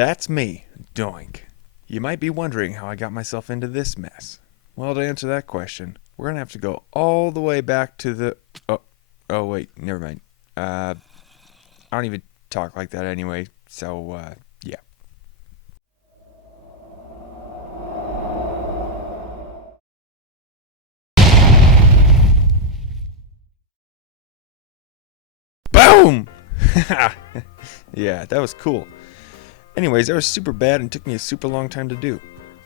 That's me, Doink. You might be wondering how I got myself into this mess. Well, to answer that question, we're gonna have to go all the way back to the... Oh wait, never mind. I don't even talk like that anyway, so, yeah. Boom! Yeah, that was cool. Anyways, that was super bad and took me a super long time to do.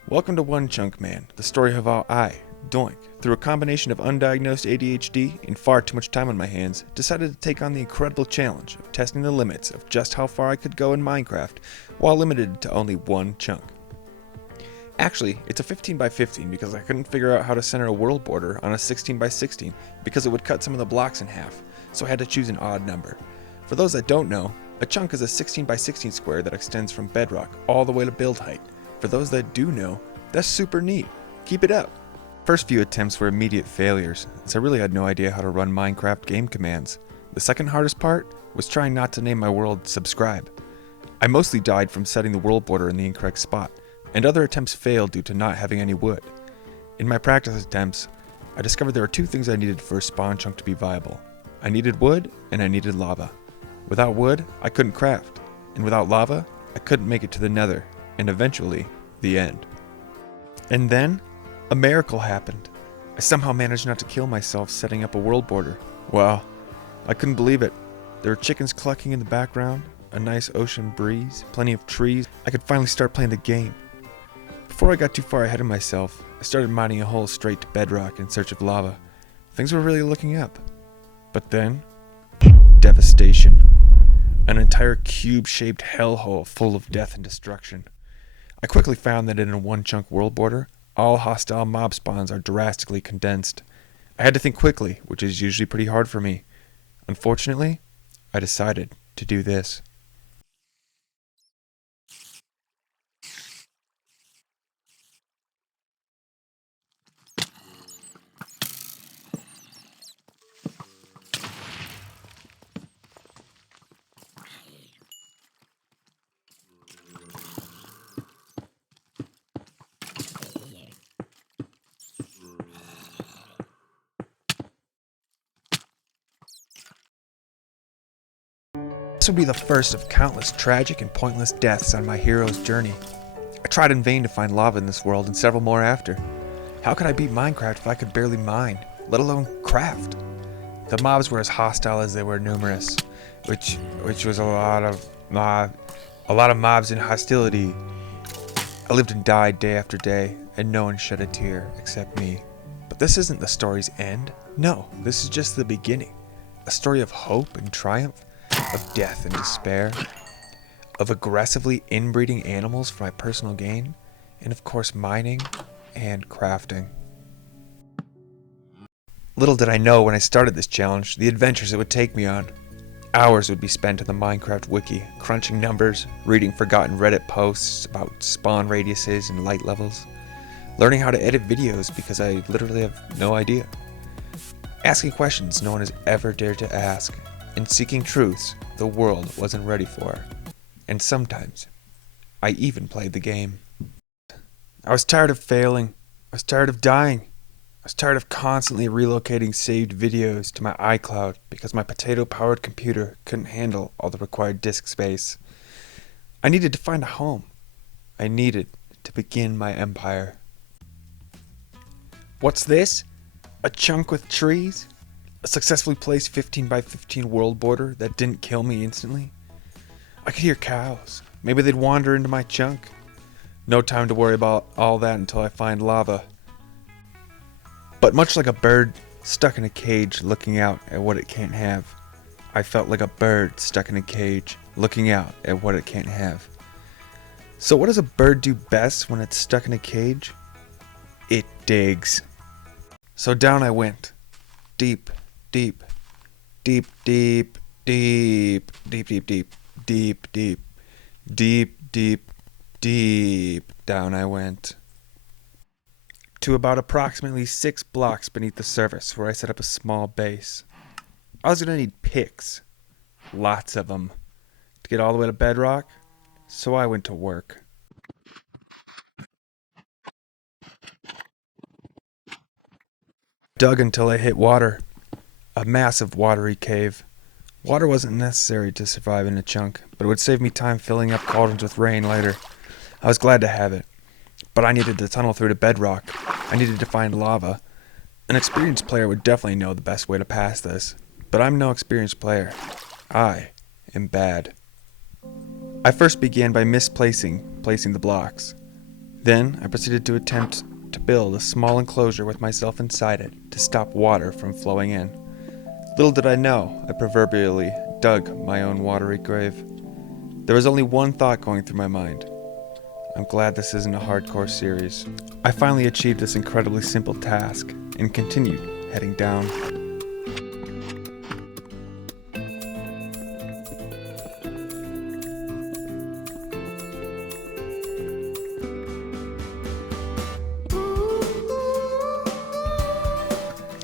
Welcome to One Chunk Man, the story of how I, Doink, through a combination of undiagnosed ADHD and far too much time on my hands, decided to take on the incredible challenge of testing the limits of just how far I could go in Minecraft while limited to only one chunk. Actually, it's a 15 by 15 because I couldn't figure out how to center a world border on a 16 by 16 because it would cut some of the blocks in half, so I had to choose an odd number. For those that don't know, a chunk is a 16 by 16 square that extends from bedrock all the way to build height. For those that do know, that's super neat. Keep it up. First few attempts were immediate failures, as I really had no idea how to run Minecraft game commands. The second hardest part was trying not to name my world subscribe. I mostly died from setting the world border in the incorrect spot, and other attempts failed due to not having any wood. In my practice attempts, I discovered there were two things I needed for a spawn chunk to be viable. I needed wood, and I needed lava. Without wood, I couldn't craft, and without lava, I couldn't make it to the nether, and eventually, the end. And then, a miracle happened. I somehow managed not to kill myself setting up a world border. Wow, I couldn't believe it. There were chickens clucking in the background, a nice ocean breeze, plenty of trees. I could finally start playing the game. Before I got too far ahead of myself, I started mining a hole straight to bedrock in search of lava. Things were really looking up. But then, devastation. An entire cube-shaped hellhole full of death and destruction. I quickly found that in a one-chunk world border, all hostile mob spawns are drastically condensed. I had to think quickly, which is usually pretty hard for me. Unfortunately, I decided to do this. This would be the first of countless tragic and pointless deaths on my hero's journey. I tried in vain to find lava in this world and several more after. How could I beat Minecraft if I could barely mine, let alone craft? The mobs were as hostile as they were numerous, which was a lot of mobs in hostility. I lived and died day after day, and no one shed a tear except me. But this isn't the story's end. No, this is just the beginning. A story of hope and triumph, of death and despair, of aggressively inbreeding animals for my personal gain, and of course mining and crafting. Little did I know when I started this challenge the adventures it would take me on. Hours would be spent in the Minecraft wiki, crunching numbers, reading forgotten Reddit posts about spawn radiuses and light levels, learning how to edit videos because I literally have no idea, asking questions no one has ever dared to ask, and seeking truths the world wasn't ready for. And sometimes, I even played the game. I was tired of failing. I was tired of dying. I was tired of constantly relocating saved videos to my iCloud because my potato-powered computer couldn't handle all the required disk space. I needed to find a home. I needed to begin my empire. What's this? A chunk with trees? A successfully placed 15 by 15 world border that didn't kill me instantly? I could hear cows. Maybe they'd wander into my chunk. No time to worry about all that until I find lava. But much like a bird stuck in a cage looking out at what it can't have, I felt like a bird stuck in a cage looking out at what it can't have. So what does a bird do best when it's stuck in a cage? It digs. So down I went. Deep, deep, deep, deep, deep, deep, deep, deep, deep, deep, deep, deep, deep down I went. To about approximately 6 blocks beneath the surface where I set up a small base. I was going to need picks. Lots of them. To get all the way to bedrock, So I went to work. Dug until I hit water. A massive watery cave. Water wasn't necessary to survive in a chunk, but it would save me time filling up cauldrons with rain later. I was glad to have it. But I needed to tunnel through to bedrock. I needed to find lava. An experienced player would definitely know the best way to pass this. But I'm no experienced player. I am bad. I first began by placing the blocks. Then I proceeded to attempt to build a small enclosure with myself inside it to stop water from flowing in. Little did I know, I proverbially dug my own watery grave. There was only one thought going through my mind. I'm glad this isn't a hardcore series. I finally achieved this incredibly simple task and continued heading down.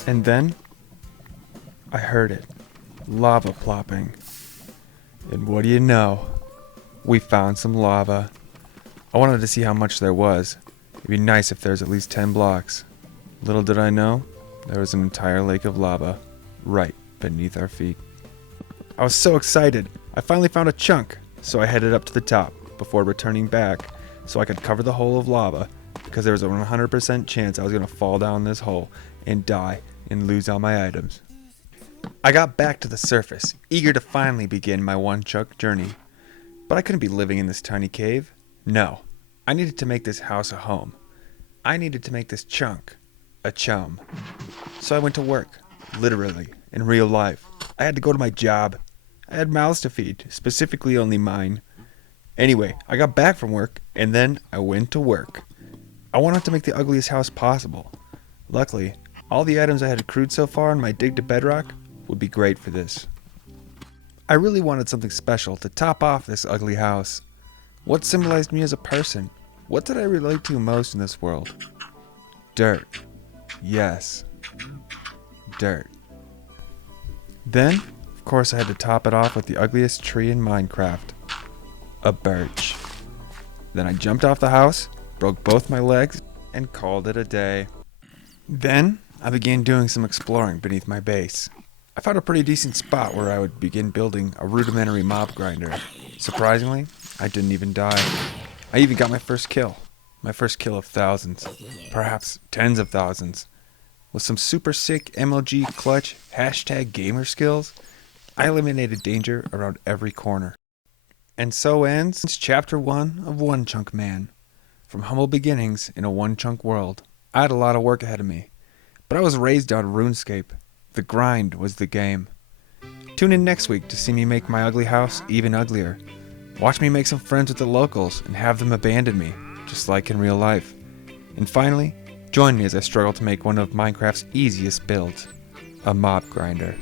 And then I heard it, lava plopping. And what do you know? We found some lava. I wanted to see how much there was. It'd be nice if there's at least 10 blocks. Little did I know, there was an entire lake of lava right beneath our feet. I was so excited. I finally found a chunk, so I headed up to the top before returning back so I could cover the hole of lava because there was a 100% chance I was going to fall down this hole and die and lose all my items. I got back to the surface, eager to finally begin my one chunk journey. But I couldn't be living in this tiny cave. No, I needed to make this house a home. I needed to make this chunk a chum. So I went to work, literally, in real life. I had to go to my job. I had mouths to feed, specifically only mine. Anyway, I got back from work, and then I went to work. I wanted to make the ugliest house possible. Luckily, all the items I had accrued so far in my dig to bedrock would be great for this. I really wanted something special to top off this ugly house. What symbolized me as a person? What did I relate to most in this world? Dirt. Yes. Dirt. Then, of course, I had to top it off with the ugliest tree in Minecraft. A birch. Then I jumped off the house, broke both my legs, and called it a day. Then, I began doing some exploring beneath my base. I found a pretty decent spot where I would begin building a rudimentary mob grinder. Surprisingly, I didn't even die. I even got my first kill. My first kill of thousands. Perhaps tens of thousands. With some super sick MLG clutch #gamer skills, I eliminated danger around every corner. And so ends Chapter 1 of One Chunk Man. From humble beginnings in a one chunk world, I had a lot of work ahead of me. But I was raised on RuneScape. The grind was the game. Tune in next week to see me make my ugly house even uglier. Watch me make some friends with the locals and have them abandon me, just like in real life. And finally, join me as I struggle to make one of Minecraft's easiest builds, a mob grinder.